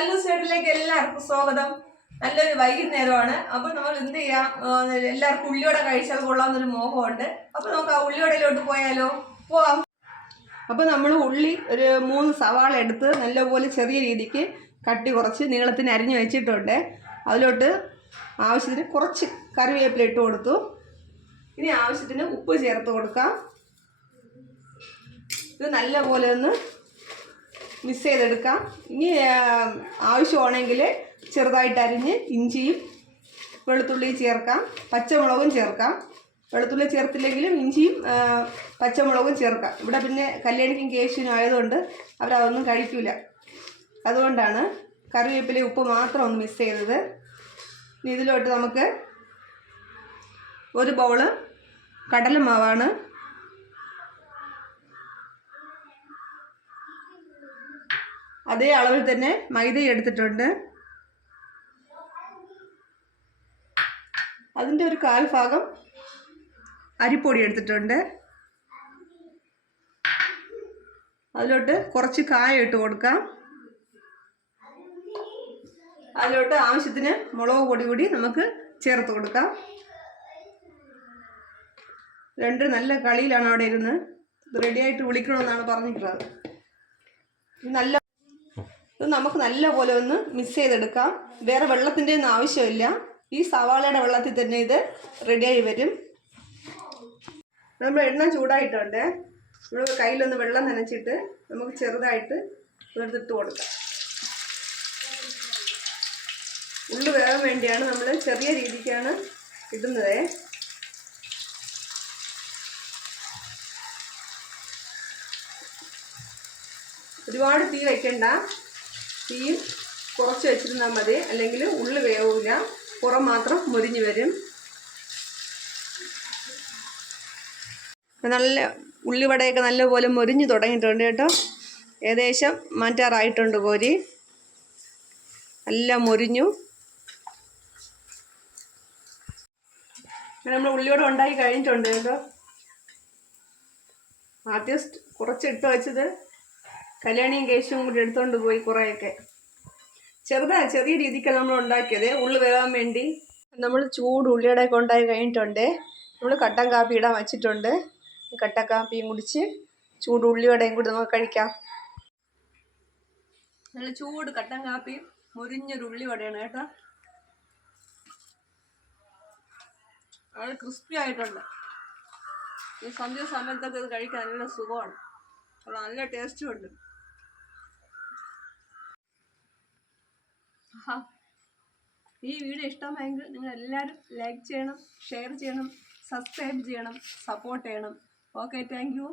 കല്ലു സൈഡിലേക്ക് എല്ലാവർക്കും സ്വാഗതം. നല്ലൊരു വൈകുന്നേരമാണ്. അപ്പൊ നമ്മൾ എന്ത് ചെയ്യാം, എല്ലാവർക്കും ഉള്ളിയോടെ കഴിച്ചാൽ കൊള്ളാമെന്നൊരു മോഹമുണ്ട്. അപ്പൊ നമുക്ക് ആ ഉള്ളിയോടയിലോട്ട് പോയാലോ? പോവാം. അപ്പൊ നമ്മൾ ഉള്ളി ഒരു 3 സവാള എടുത്ത് നല്ലപോലെ ചെറിയ രീതിക്ക് കട്ടി കുറച്ച് നീളത്തിന് അരിഞ്ഞു വെച്ചിട്ടുണ്ട്. അതിലോട്ട് ആവശ്യത്തിന് കുറച്ച് കറിവേപ്പില ഇട്ട് കൊടുത്തു. ഇനി ആവശ്യത്തിന് ഉപ്പ് ചേർത്ത് കൊടുക്കാം. ഇത് നല്ലപോലെ ഒന്ന് മിക്സ് ചെയ്തെടുക്കാം. ഇനി ആവശ്യമാണെങ്കിൽ ചെറുതായിട്ട് അരിഞ്ഞ് ഇഞ്ചിയും വെളുത്തുള്ളിയും ചേർക്കാം, പച്ചമുളകും ചേർക്കാം. വെളുത്തുള്ളി ചേർത്തില്ലെങ്കിലും ഇഞ്ചിയും പച്ചമുളകും ചേർക്കാം. ഇവിടെ പിന്നെ കല്യാണിക്കും കേശുവിനും ആയതുകൊണ്ട് അവരതൊന്നും കഴിക്കില്ല. അതുകൊണ്ടാണ് കറിവേപ്പില ഉപ്പ് മാത്രം ഒന്ന് മിക്സ് ചെയ്തത്. ഇനി ഇതിലോട്ട് നമുക്ക് 1 ബൗള് കടലമാവാണ്. അതേ അളവിൽ തന്നെ മൈദ എടുത്തിട്ടുണ്ട്. അതിൻ്റെ ഒരു 1/4 ഭാഗം അരിപ്പൊടി എടുത്തിട്ടുണ്ട്. അതിലോട്ട് കുറച്ച് കായം ഇട്ട് കൊടുക്കാം. അതിലോട്ട് ആവശ്യത്തിന് മുളക് പൊടി കൂടി നമുക്ക് ചേർത്ത് കൊടുക്കാം. 2 നല്ല കളിയിലാണ് അവിടെ ഇരുന്ന്. ഇത് റെഡിയായിട്ട് വിളിക്കണമെന്നാണ് പറഞ്ഞിട്ടുള്ളത്. ഇത് നമുക്ക് നല്ലപോലെ ഒന്ന് മിക്സ് ചെയ്തെടുക്കാം. വേറെ വെള്ളത്തിൻ്റെ ഒന്നും ആവശ്യമില്ല. ഈ സവാളയുടെ വെള്ളത്തിൽ തന്നെ ഇത് റെഡിയായി വരും. നമ്മൾ എണ്ണ ചൂടായിട്ടുണ്ട്. നമ്മൾ കയ്യിലൊന്ന് വെള്ളം നനച്ചിട്ട് നമുക്ക് ചെറുതായിട്ട് എടുത്തിട്ട് കൊടുക്കാം. ഉള്ളി വേകാൻ വേണ്ടിയാണ് നമ്മൾ ചെറിയ രീതിക്കാണ് ഇടുന്നത്. ഒരുപാട് തീ വയ്ക്കണ്ട. തീയും കുറച്ച് വെച്ചിരുന്നാൽ മതി, അല്ലെങ്കിൽ ഉള്ളി വേവില്ല, പുറം മാത്രം മുരിഞ്ഞു വരും. നല്ല ഉള്ളിവടയൊക്കെ നല്ലപോലെ മുരിഞ്ഞു തുടങ്ങിയിട്ടുണ്ട് കേട്ടോ. ഏകദേശം മാറ്റാറായിട്ടുണ്ട് കോരി. എല്ലാം മുരിഞ്ഞു. നമ്മൾ ഉള്ളിവട ഉണ്ടാക്കി കഴിഞ്ഞിട്ടുണ്ട് കേട്ടോ. ആദ്യം കുറച്ചിട്ട് വെച്ചത് കല്യാണിയും കേശുവും കൂടി എടുത്തുകൊണ്ട് പോയി. കുറേയൊക്കെ ചെറിയ രീതിക്കാണ് നമ്മൾ ഉണ്ടാക്കിയത്, ഉള്ളി വേകാൻ വേണ്ടി. നമ്മൾ ചൂട് ഉള്ളിയുടെയൊക്കെ ഉണ്ടാക്കി കഴിഞ്ഞിട്ടുണ്ട്. നമ്മൾ കട്ടൻ കാപ്പി ഇടാൻ വച്ചിട്ടുണ്ട്. കട്ടൻ കാപ്പിയും കുടിച്ച് ചൂട് ഉള്ളിയോടെയും കൂടി നമുക്ക് കഴിക്കാം. നല്ല ചൂട് കട്ടൻ കാപ്പി മുരിഞ്ഞൊരു ഉള്ളിവടയാണ് കേട്ടോ. വളരെ ക്രിസ്പി ആയിട്ടുണ്ട്. ഈ സന്ധ്യ സമയത്തൊക്കെ ഇത് കഴിക്കാൻ നല്ല സുഖമാണ്. നല്ല ടേസ്റ്റും ഉണ്ട്. ഈ വീഡിയോ ഇഷ്ടമായെങ്കിൽ നിങ്ങൾ എല്ലാവരും ലൈക്ക് ചെയ്യണം, ഷെയർ ചെയ്യണം, സബ്സ്ക്രൈബ് ചെയ്യണം, സപ്പോർട്ട് ചെയ്യണം. Okay, thank you.